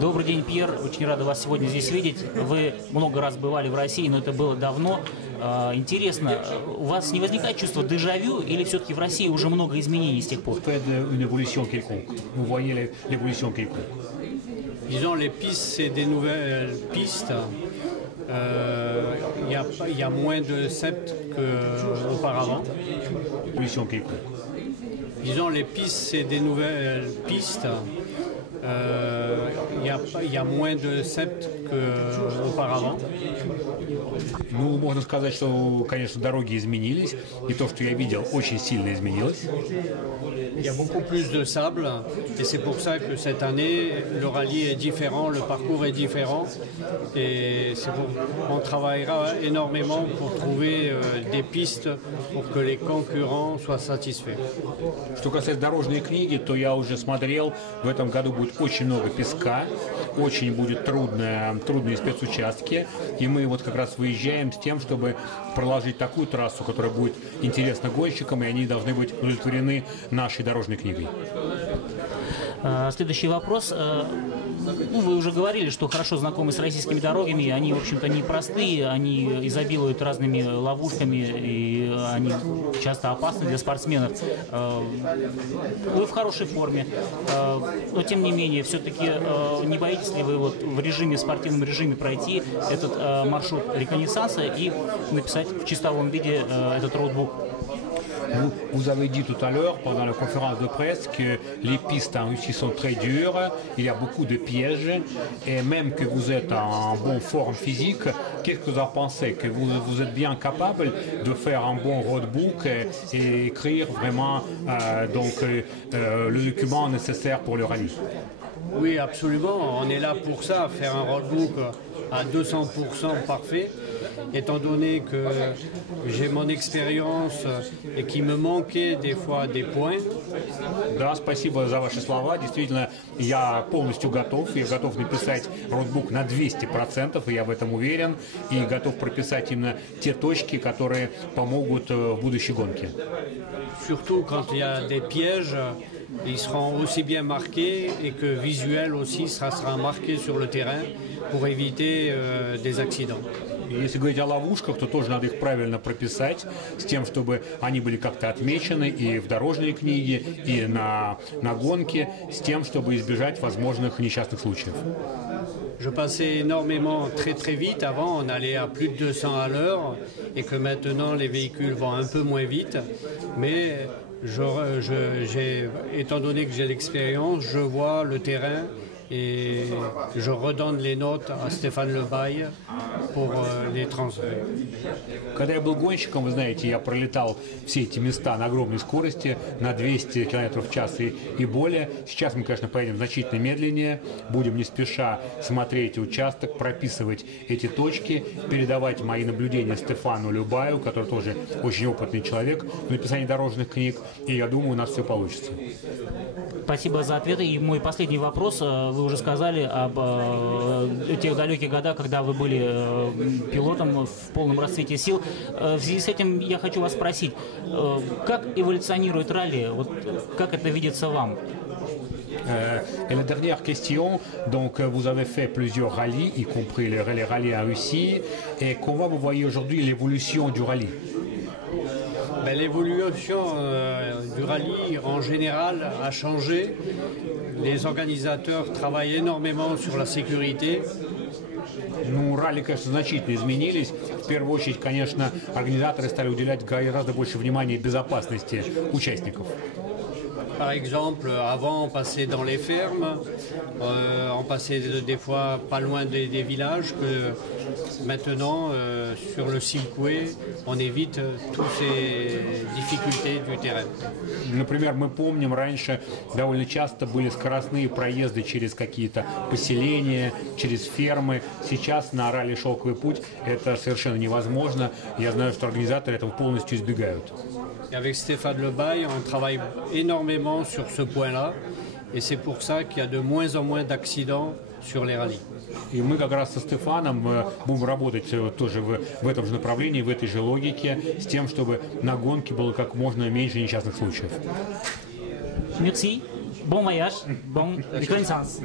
Добрый день, Пьер. Очень рада вас сегодня здесь видеть. Вы много раз бывали в России, но это было давно. Интересно, у вас не возникает чувство дежавю или все-таки в России уже много изменений с тех пор? Une évolution quelconque. Vous voyez l'évolution quelconque. Disons, les pistes, c'est des nouvelles pistes. Il y a moins de sceptres qu'auparavant. Évolution quelconque. Disons, les pistes, c'est des nouvelles pistes. Il y a moins de sceptres qu'auparavant. Ну, можно сказать, что, конечно, дороги изменились, и то, что я видел, очень сильно изменилось. Il y a beaucoup plus de sable, et c'est pour ça que cette année, le rallye est différent, le parcours est différent, et on travaillera énormément pour trouver des pistes pour que les concurrents soient satisfaits. Что касается дорожной книги, то я уже смотрел, в этом году будет очень много песка, очень будет трудные спецучастки, и мы вот как раз выезжаем с тем, чтобы проложить такую трассу, которая будет интересна гонщикам, и они должны быть удовлетворены нашей дорожной книгой. Следующий вопрос. Вы уже говорили, что хорошо знакомы с российскими дорогами, они, в общем-то, непростые, они изобилуют разными ловушками, и они часто опасны для спортсменов. Вы в хорошей форме, но, тем не менее, все-таки не боитесь ли вы вот в спортивном режиме пройти этот маршрут реконнессанса и написать в чистовом виде этот роутбук? Vous avez dit tout à l'heure, pendant la conférence de presse, que les pistes en Russie sont très dures, il y a beaucoup de pièges, et même que vous êtes en bonne forme physique, qu'est-ce que vous en pensez? Que vous êtes bien capable de faire un bon roadbook et écrire vraiment le document nécessaire pour le rallye? Oui, absolument. On est là pour ça, faire un roadbook à 200% parfait. Étant donné que j'ai mon expérience et qu'il me manquait des fois des points. Да, спасибо за ваши слова. Действительно, я полностью готов. Я готов написать роутбук на 200%, и я в этом уверен. И готов прописать именно те точки, которые помогут в будущей гонке. Surtout quand il y a des pièges, ils seront aussi bien marqués et que visuel aussi sera marqué sur le terrain pour éviter des accidents. Если говорить о ловушках, то тоже надо их правильно прописать, с тем, чтобы они были как-то отмечены и в дорожной книге, и на гонке, с тем, чтобы избежать возможных несчастных случаев. Je passais énormément très très vite. Avant, on allait à plus de 200 à l'heure et que maintenant les véhicules vont un peu moins vite. Mais étant donné que j'ai l'expérience, je vois le terrain et je redonne les notes à Stéphane Lebaille pour les transférer. Когда я был гонщиком, вы знаете, я пролетал все эти места на огромной скорости, на 200 км в час и более. Сейчас мы, конечно, поедем значительно медленнее, будем не спеша смотреть участок, прописывать эти точки, передавать мои наблюдения Стефану Любаю, который тоже очень опытный человек в написании дорожных книг, и я думаю, у нас все получится. Спасибо за ответы. И мой последний вопрос. Вы уже сказали об тех далеких годах, когда вы были пилотом в полном расцвете сил. В связи с этим я хочу вас спросить, как эволюционирует ралли? Вот как это видится вам? Et la dernière question, donc vous avez fait plusieurs rallyes, y compris les rallyes en Russie, et comment vous voyez aujourd'hui l'évolution du rallye? L'évolution du rallye en général a changé. Les organisateurs travaillent énormément sur la sécurité. Ну, ралли, конечно, значительно изменились. В первую очередь, конечно, организаторы стали уделять гораздо больше внимания безопасности участников. Par exemple, avant, on passait dans les fermes, on passait des fois pas loin des villages, que maintenant, sur le Silkway, on évite toutes ces difficultés du terrain. Например, мы помним, раньше довольно часто были скоростные проезды через какие-то поселения, через фермы. Сейчас на ралли «Шелковый путь» это совершенно невозможно. Я знаю, что организаторы этого полностью избегают. Et avec Stéphane Lebaille, on travaille énormément sur ce point-là, et c'est pour ça qu'il y a de moins en moins d'accidents sur les rallyes. И мы как раз со Стефаном будем работать тоже в этом же направлении, в этой же логике, с тем, чтобы на гонке было как можно меньше несчастных случаев. Merci, bon voyage, bon reconnaissance.